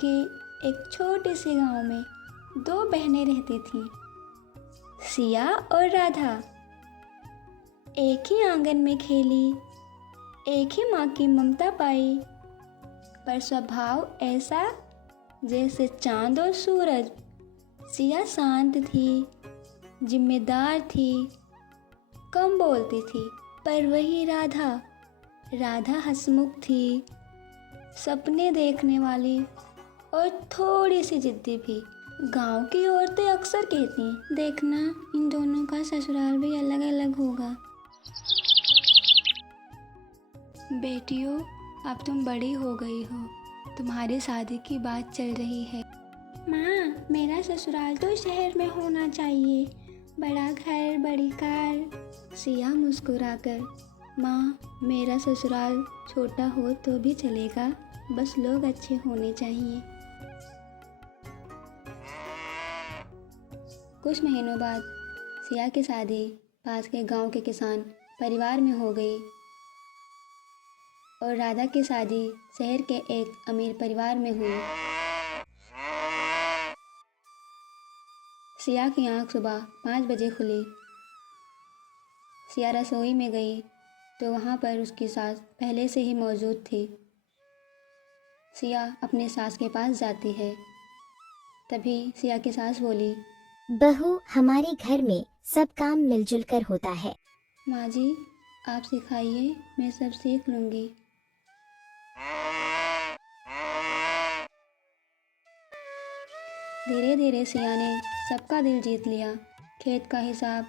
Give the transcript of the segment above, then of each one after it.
के एक छोटे से गांव में दो बहनें रहती थीं, सिया और राधा। एक ही आंगन में खेली, एक ही माँ की ममता पाई, पर स्वभाव ऐसा जैसे चांद और सूरज। सिया शांत थी, जिम्मेदार थी, कम बोलती थी, पर वही राधा हंसमुख थी, सपने देखने वाली और थोड़ी सी जिद्दी भी। गांव की औरतें अक्सर कहती, देखना इन दोनों का ससुराल भी अलग अलग होगा। बेटियों, अब तुम बड़ी हो गई हो, तुम्हारी शादी की बात चल रही है। माँ, मेरा ससुराल तो शहर में होना चाहिए, बड़ा घर, बड़ी कार। सिया मुस्कुराकर, माँ, मेरा ससुराल छोटा हो तो भी चलेगा, बस लोग अच्छे होने चाहिए। कुछ महीनों बाद सिया की शादी पास के गांव के किसान परिवार में हो गई और राधा की शादी शहर के एक अमीर परिवार में हुई। सिया की आंख सुबह 5 बजे खुली। सिया रसोई में गई तो वहाँ पर उसकी सास पहले से ही मौजूद थी। सिया अपने सास के पास जाती है। तभी सिया की सास बोली, बहू, हमारे घर में सब काम मिलजुल कर होता है। माँ जी, आप सिखाइए, मैं सब सीख लूँगी। धीरे धीरे सिया ने सबका दिल जीत लिया। खेत का हिसाब,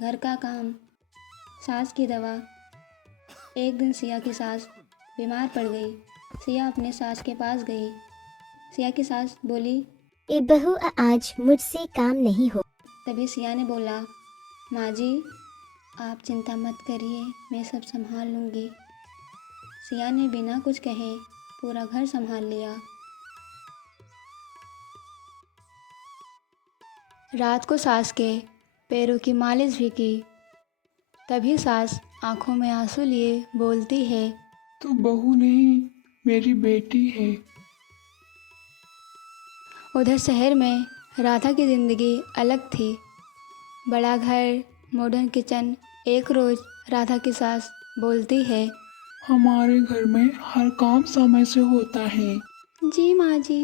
घर का काम, सास की दवा। एक दिन सिया की सास बीमार पड़ गई। सिया अपने सास के पास गई। सिया की सास बोली, ए बहू, आज मुझसे काम नहीं हो। तभी सिया ने बोला, माँ जी, आप चिंता मत करिए, मैं सब संभाल लूँगी। सिया ने बिना कुछ कहे पूरा घर संभाल लिया। रात को सास के पैरों की मालिश भी की। तभी सास आंखों में आंसू लिए बोलती है, तू बहू नहीं, मेरी बेटी है। उधर शहर में राधा की ज़िंदगी अलग थी। बड़ा घर, मॉडर्न किचन। एक रोज़ राधा की सास बोलती है, हमारे घर में हर काम समय से होता है। जी माँ जी।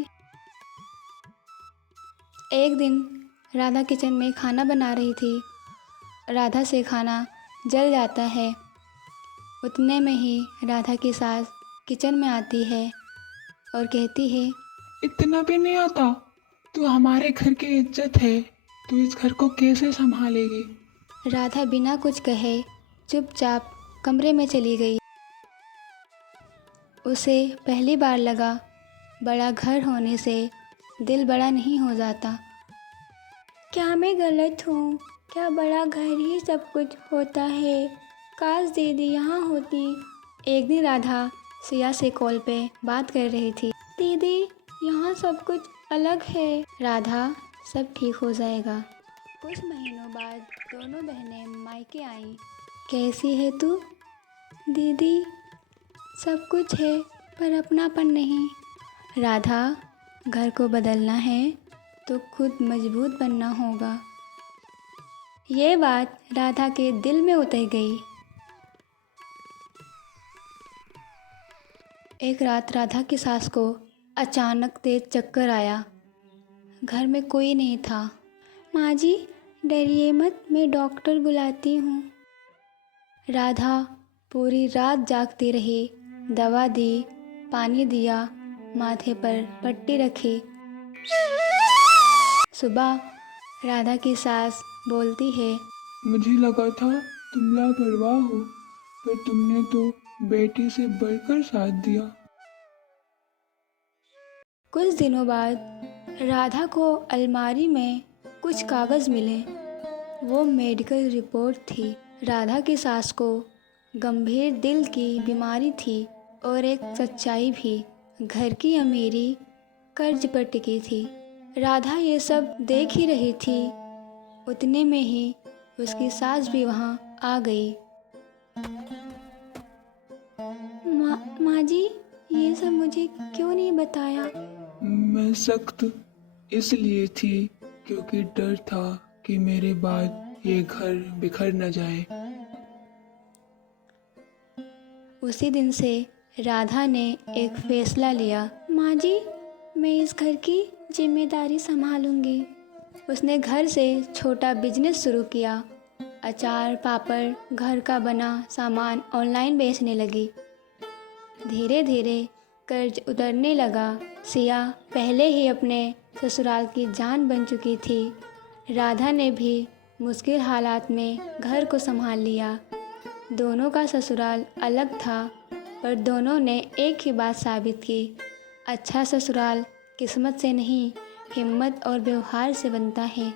एक दिन राधा किचन में खाना बना रही थी। राधा से खाना जल जाता है। उतने में ही राधा की सास किचन में आती है और कहती है, इतना भी नहीं आता? तू हमारे घर की इज्जत है, तू इस घर को कैसे संभालेगी? राधा बिना कुछ कहे चुपचाप कमरे में चली गई। उसे पहली बार लगा, बड़ा घर होने से दिल बड़ा नहीं हो जाता। क्या मैं गलत हूँ? क्या बड़ा घर ही सब कुछ होता है? काश दीदी यहाँ होती। एक दिन राधा सिया से कॉल पे बात कर रही थी। दीदी, यहाँ सब कुछ अलग है। राधा, सब ठीक हो जाएगा। कुछ महीनों बाद दोनों बहनें मायके आईं। कैसी है तू? दीदी, सब कुछ है पर अपनापन नहीं। राधा, घर को बदलना है तो खुद मजबूत बनना होगा। ये बात राधा के दिल में उतर गई। एक रात राधा की सास को अचानक तेज चक्कर आया। घर में कोई नहीं था। माँ जी, डरिए मत, मैं डॉक्टर बुलाती हूँ। राधा पूरी रात जागती रही। दवा दी, पानी दिया, माथे पर पट्टी रखी। सुबह राधा की सास बोलती है, मुझे लगा था तुम लापरवाह हो, पर तुमने तो बेटी से बढ़कर साथ दिया। कुछ दिनों बाद राधा को अलमारी में कुछ कागज़ मिले। वो मेडिकल रिपोर्ट थी। राधा की सास को गंभीर दिल की बीमारी थी और एक सच्चाई भी, घर की अमीरी कर्ज पर टिकी थी। राधा ये सब देख ही रही थी। उतने में ही उसकी सास भी वहाँ आ गई। माँ जी, ये सब मुझे क्यों नहीं बताया? मैं सख्त इसलिए थी क्योंकि डर था कि मेरे बाद ये घर बिखर न जाए। उसी दिन से राधा ने एक फैसला लिया। माँ जी, मैं इस घर की जिम्मेदारी संभालूंगी। उसने घर से छोटा बिजनेस शुरू किया। अचार, पापड़, घर का बना सामान ऑनलाइन बेचने लगी। धीरे धीरे कर्ज उतरने लगा। सिया पहले ही अपने ससुराल की जान बन चुकी थी। राधा ने भी मुश्किल हालात में घर को संभाल लिया। दोनों का ससुराल अलग था, पर दोनों ने एक ही बात साबित की, अच्छा ससुराल किस्मत से नहीं, हिम्मत और व्यवहार से बनता है।